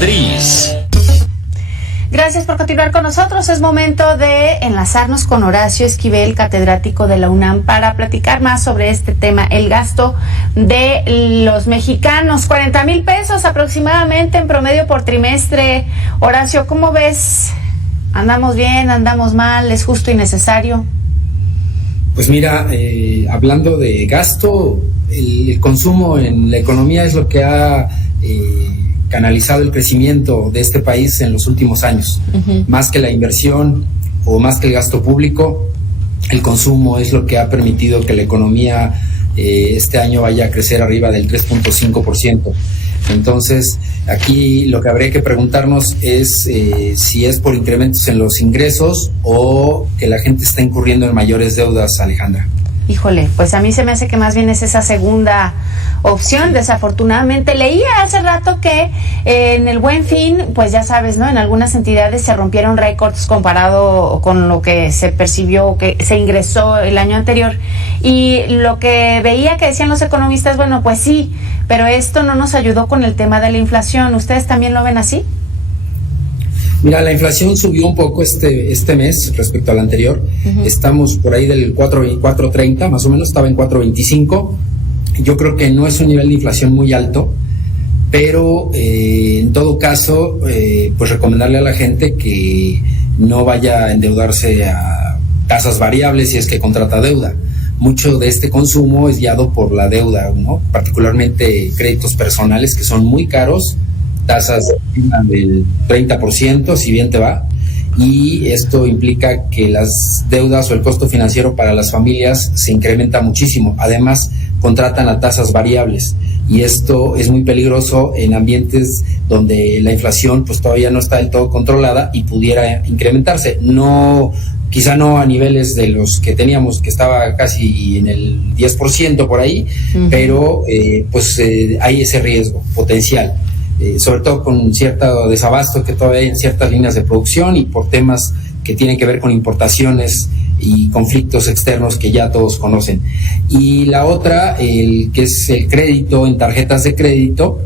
Madrid. Gracias por continuar con nosotros. Es momento de enlazarnos con Horacio Esquivel, catedrático de la UNAM, para platicar más sobre este tema, el gasto de los mexicanos. 40,000 pesos aproximadamente en promedio por trimestre. Horacio, ¿cómo ves? ¿Andamos bien? ¿Andamos mal? ¿Es justo y necesario? Pues mira, hablando de gasto, el consumo en la economía es lo que ha canalizado el crecimiento de este país en los últimos años. Más que la inversión o más que el gasto público, el consumo es lo que ha permitido que la economía este año vaya a crecer arriba del 3.5%. Entonces, aquí lo que habría que preguntarnos es si es por incrementos en los ingresos o que la gente está incurriendo en mayores deudas, Alejandra. Híjole, pues a mí se me hace que más bien es esa segunda opción. Desafortunadamente leía hace rato que en el Buen Fin, pues ya sabes, ¿no? En algunas entidades se rompieron récords comparado con lo que se percibió, que se ingresó el año anterior. Y lo que veía que decían los economistas, bueno, pues sí, pero esto no nos ayudó con el tema de la inflación. ¿Ustedes también lo ven así? Mira, la inflación subió un poco este mes respecto al anterior. Estamos por ahí del 4.30, más o menos, estaba en 4.25. Yo creo que no es un nivel de inflación muy alto, pero en todo caso, pues recomendarle a la gente que no vaya a endeudarse a tasas variables si es que contrata deuda. Mucho de este consumo es guiado por la deuda, ¿no? Particularmente créditos personales que son muy caros, tasas del 30%, si bien te va, y esto implica que las deudas o el costo financiero para las familias se incrementa muchísimo. Además, contratan a tasas variables y esto es muy peligroso en ambientes donde la inflación pues todavía no está del todo controlada y pudiera incrementarse. No, quizá no a niveles de los que teníamos, que estaba casi en el 10% por ahí, pero hay ese riesgo potencial. Sobre todo con cierto desabasto que todavía hay en ciertas líneas de producción y por temas que tienen que ver con importaciones y conflictos externos que ya todos conocen. Y la otra, que es el crédito en tarjetas de crédito,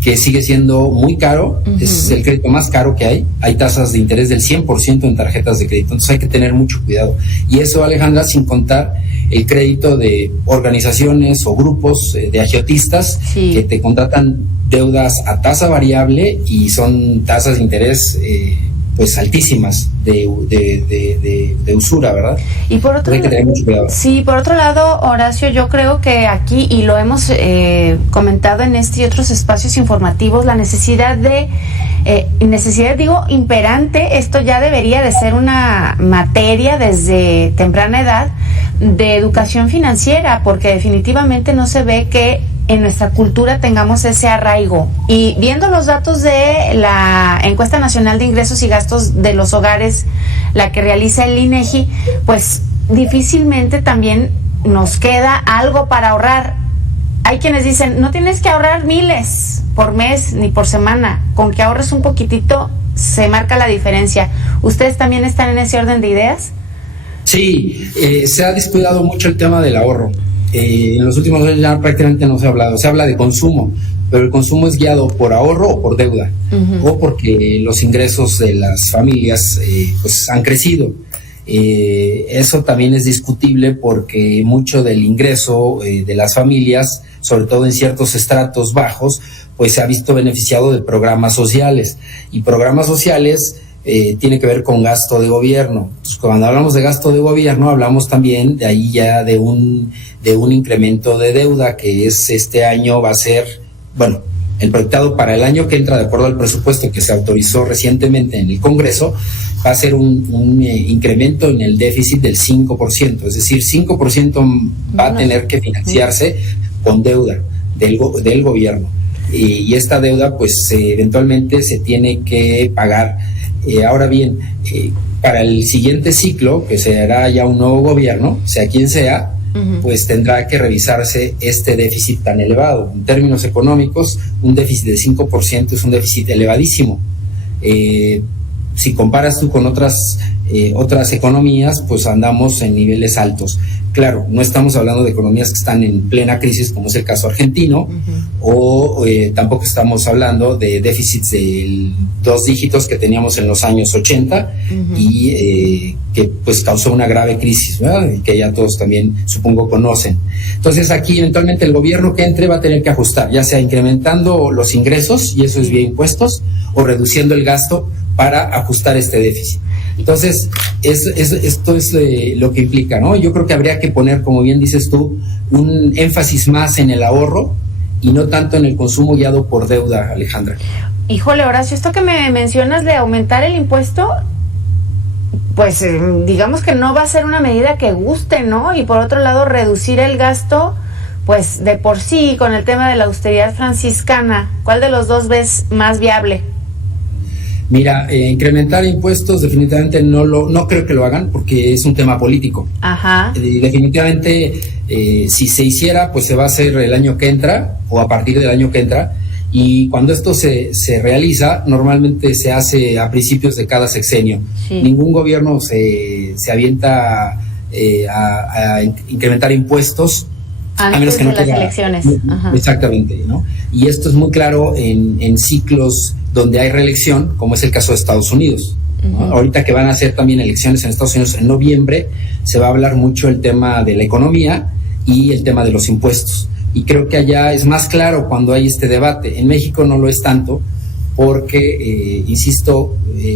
que sigue siendo muy caro, es el crédito más caro que hay tasas de interés del 100% en tarjetas de crédito, entonces hay que tener mucho cuidado. Y eso, Alejandra, sin contar el crédito de organizaciones o grupos de agiotistas que te contratan deudas a tasa variable y son tasas de interés pues altísimas de usura, ¿verdad? Y por otro, hay que tener mucho cuidado. Sí, por otro lado, Horacio, yo creo que aquí, y lo hemos comentado en este y otros espacios informativos, la necesidad digo, imperante, esto ya debería de ser una materia desde temprana edad de educación financiera, porque definitivamente no se ve que en nuestra cultura tengamos ese arraigo. Y viendo los datos de la Encuesta Nacional de Ingresos y Gastos de los Hogares, la que realiza el INEGI, pues difícilmente también nos queda algo para ahorrar. Hay quienes dicen, no tienes que ahorrar miles por mes ni por semana, con que ahorres un poquitito se marca la diferencia. ¿Ustedes también están en ese orden de ideas? Sí, se ha descuidado mucho el tema del ahorro. En los últimos años ya prácticamente no se ha hablado, se habla de consumo, pero el consumo es guiado por ahorro o por deuda, o porque los ingresos de las familias pues han crecido. Eso también es discutible porque mucho del ingreso de las familias, sobre todo en ciertos estratos bajos, pues se ha visto beneficiado de programas sociales, y programas sociales tiene que ver con gasto de gobierno. Entonces, cuando hablamos de gasto de gobierno, hablamos también de ahí ya de un incremento de deuda que este año va a ser, bueno, el proyectado para el año que entra, de acuerdo al presupuesto que se autorizó recientemente en el Congreso, va a ser un incremento en el déficit del 5%, es decir, 5% va a tener que financiarse con deuda del gobierno. Y esta deuda, pues, eventualmente se tiene que pagar. Ahora bien, para el siguiente ciclo, que será ya un nuevo gobierno, sea quien sea, pues tendrá que revisarse este déficit tan elevado. En términos económicos, un déficit de 5% es un déficit elevadísimo. Si comparas tú con otras otras economías, pues andamos en niveles altos. Claro, no estamos hablando de economías que están en plena crisis, como es el caso argentino, o tampoco estamos hablando de déficits de 2 dígitos que teníamos en los años 80 y que pues causó una grave crisis, ¿verdad? Y que ya todos también supongo conocen. Entonces aquí eventualmente el gobierno que entre va a tener que ajustar, ya sea incrementando los ingresos, y eso es vía impuestos, o reduciendo el gasto para ajustar este déficit. Entonces, esto es lo que implica, ¿no? Yo creo que habría que poner, como bien dices tú, un énfasis más en el ahorro y no tanto en el consumo guiado por deuda, Alejandra. Híjole, Horacio, esto que me mencionas de aumentar el impuesto, pues digamos que no va a ser una medida que guste, ¿no? Y por otro lado, reducir el gasto, pues de por sí, con el tema de la austeridad franciscana, ¿cuál de los dos ves más viable? Mira, incrementar impuestos definitivamente no creo que lo hagan porque es un tema político. Ajá. Definitivamente, si se hiciera, pues se va a hacer el año que entra o a partir del año que entra. Y cuando esto se realiza, normalmente se hace a principios de cada sexenio. Sí. Ningún gobierno se avienta a incrementar impuestos antes a menos que no de las elecciones. Ajá. Exactamente, ¿no? Y esto es muy claro en ciclos donde hay reelección, como es el caso de Estados Unidos, ¿no? Ahorita que van a hacer también elecciones en Estados Unidos en noviembre, se va a hablar mucho el tema de la economía y el tema de los impuestos. Y creo que allá es más claro cuando hay este debate. En México no lo es tanto porque, insisto,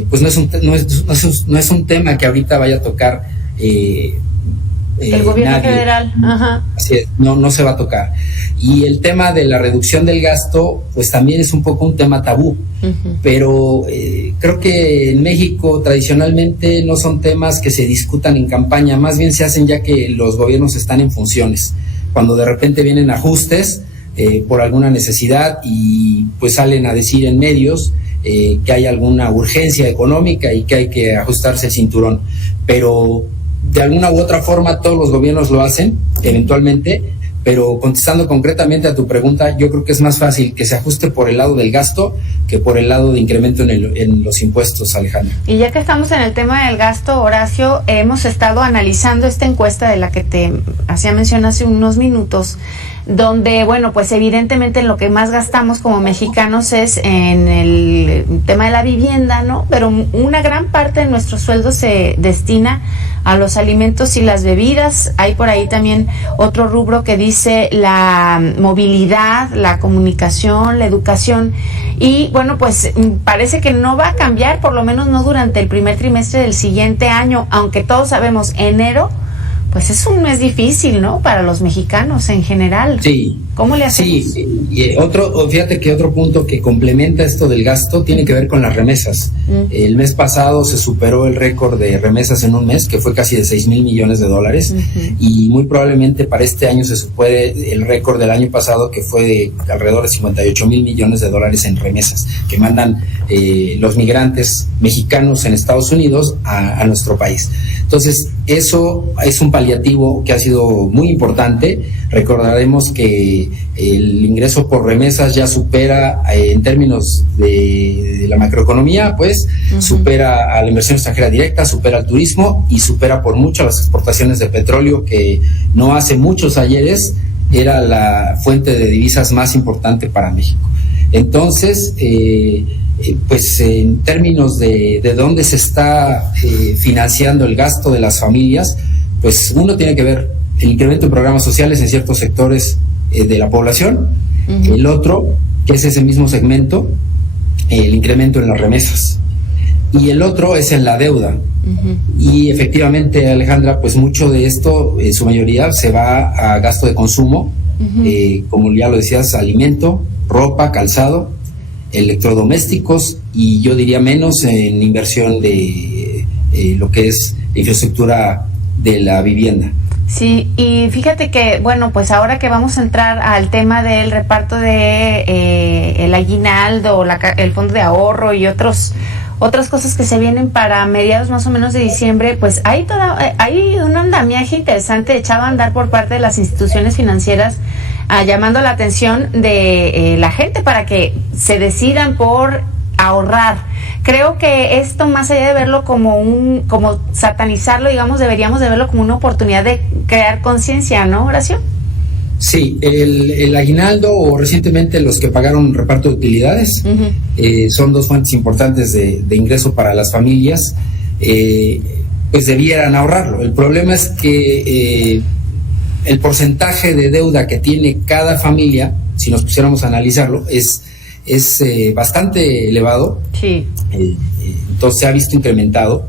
pues no es un tema que ahorita vaya a tocar el gobierno federal. Ajá. Así es, no se va a tocar. Y el tema de la reducción del gasto, pues también es un poco un tema tabú, pero creo que en México tradicionalmente no son temas que se discutan en campaña, más bien se hacen ya que los gobiernos están en funciones, cuando de repente vienen ajustes por alguna necesidad y pues salen a decir en medios que hay alguna urgencia económica y que hay que ajustarse el cinturón, pero de alguna u otra forma todos los gobiernos lo hacen eventualmente. Pero contestando concretamente a tu pregunta, yo creo que es más fácil que se ajuste por el lado del gasto que por el lado de incremento en los impuestos, Alejandra. Y ya que estamos en el tema del gasto, Horacio, hemos estado analizando esta encuesta de la que te hacía mención hace unos minutos, donde, bueno, pues evidentemente en lo que más gastamos como mexicanos es en el tema de la vivienda, ¿no? Pero una gran parte de nuestro sueldo se destina a los alimentos y las bebidas. Hay por ahí también otro rubro que dice la movilidad, la comunicación, la educación. Y bueno, pues parece que no va a cambiar, por lo menos no durante el primer trimestre del siguiente año, aunque todos sabemos, enero pues es un mes difícil, ¿no? Para los mexicanos en general. Sí. ¿Cómo le hacemos? Sí, y fíjate que otro punto que complementa esto del gasto tiene que ver con las remesas. El mes pasado se superó el récord de remesas en un mes, que fue casi de 6,000 millones de dólares, y muy probablemente para este año se supere el récord del año pasado, que fue de alrededor de 58,000 millones de dólares en remesas, que mandan los migrantes mexicanos en Estados Unidos a nuestro país. Entonces, eso es un paliativo que ha sido muy importante. Recordaremos que el ingreso por remesas ya supera, en términos de la macroeconomía, pues supera a la inversión extranjera directa, supera al turismo y supera por mucho a las exportaciones de petróleo, que no hace muchos ayeres era la fuente de divisas más importante para México. Entonces, pues en términos de dónde se está financiando el gasto de las familias, pues uno tiene que ver el incremento en programas sociales en ciertos sectores de la población, el otro, que es ese mismo segmento, el incremento en las remesas, y el otro es en la deuda. Y efectivamente, Alejandra, pues mucho de esto, en su mayoría, se va a gasto de consumo, como ya lo decías, alimento, ropa, calzado, electrodomésticos, y yo diría menos en inversión de lo que es infraestructura de la vivienda. Sí, y fíjate que, bueno, pues ahora que vamos a entrar al tema del reparto de el aguinaldo, el fondo de ahorro y otras cosas que se vienen para mediados más o menos de diciembre, pues hay un andamiaje interesante echado a andar por parte de las instituciones financieras, llamando la atención de la gente para que se decidan por ahorrar. Creo que esto, más allá de verlo como satanizarlo, digamos, deberíamos de verlo como una oportunidad de crear conciencia, ¿no, Horacio? Sí, el aguinaldo o recientemente los que pagaron reparto de utilidades son dos fuentes importantes de ingreso para las familias, pues debieran ahorrarlo. El problema es que el porcentaje de deuda que tiene cada familia, si nos pusiéramos a analizarlo, es bastante elevado. Sí. Entonces se ha visto incrementado.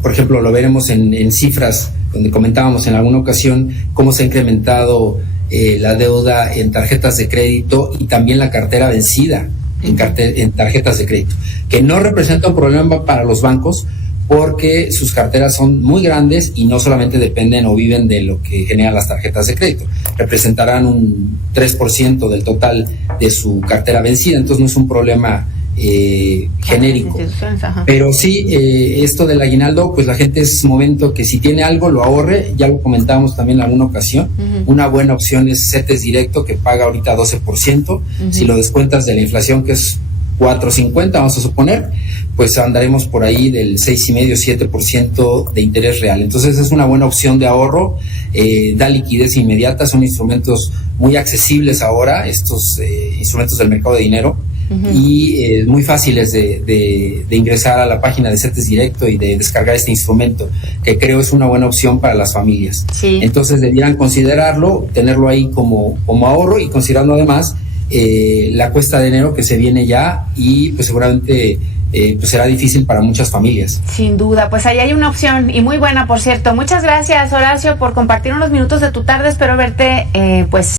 Por ejemplo, lo veremos en cifras donde comentábamos en alguna ocasión cómo se ha incrementado la deuda en tarjetas de crédito y también la cartera vencida en tarjetas de crédito, que no representa un problema para los bancos porque sus carteras son muy grandes y no solamente dependen o viven de lo que generan las tarjetas de crédito, representarán un 3% del total de su cartera vencida, entonces no es un problema genérico. Pero sí, esto del aguinaldo, pues la gente es momento que si tiene algo lo ahorre, ya lo comentábamos también en alguna ocasión. Una buena opción es CETES Directo, que paga ahorita 12%, si lo descuentas de la inflación, que es 4.50, vamos a suponer, pues andaremos por ahí del 6,5-7% de interés real. Entonces es una buena opción de ahorro, da liquidez inmediata, son instrumentos muy accesibles ahora, estos instrumentos del mercado de dinero, y muy fáciles de ingresar a la página de CETES Directo y de descargar este instrumento, que creo es una buena opción para las familias. Sí. Entonces debieran considerarlo, tenerlo ahí como ahorro, y considerando además la cuesta de enero que se viene ya, y pues seguramente pues será difícil para muchas familias. Sin duda, pues ahí hay una opción, y muy buena, por cierto. Muchas gracias, Horacio, por compartir unos minutos de tu tarde. Espero verte pues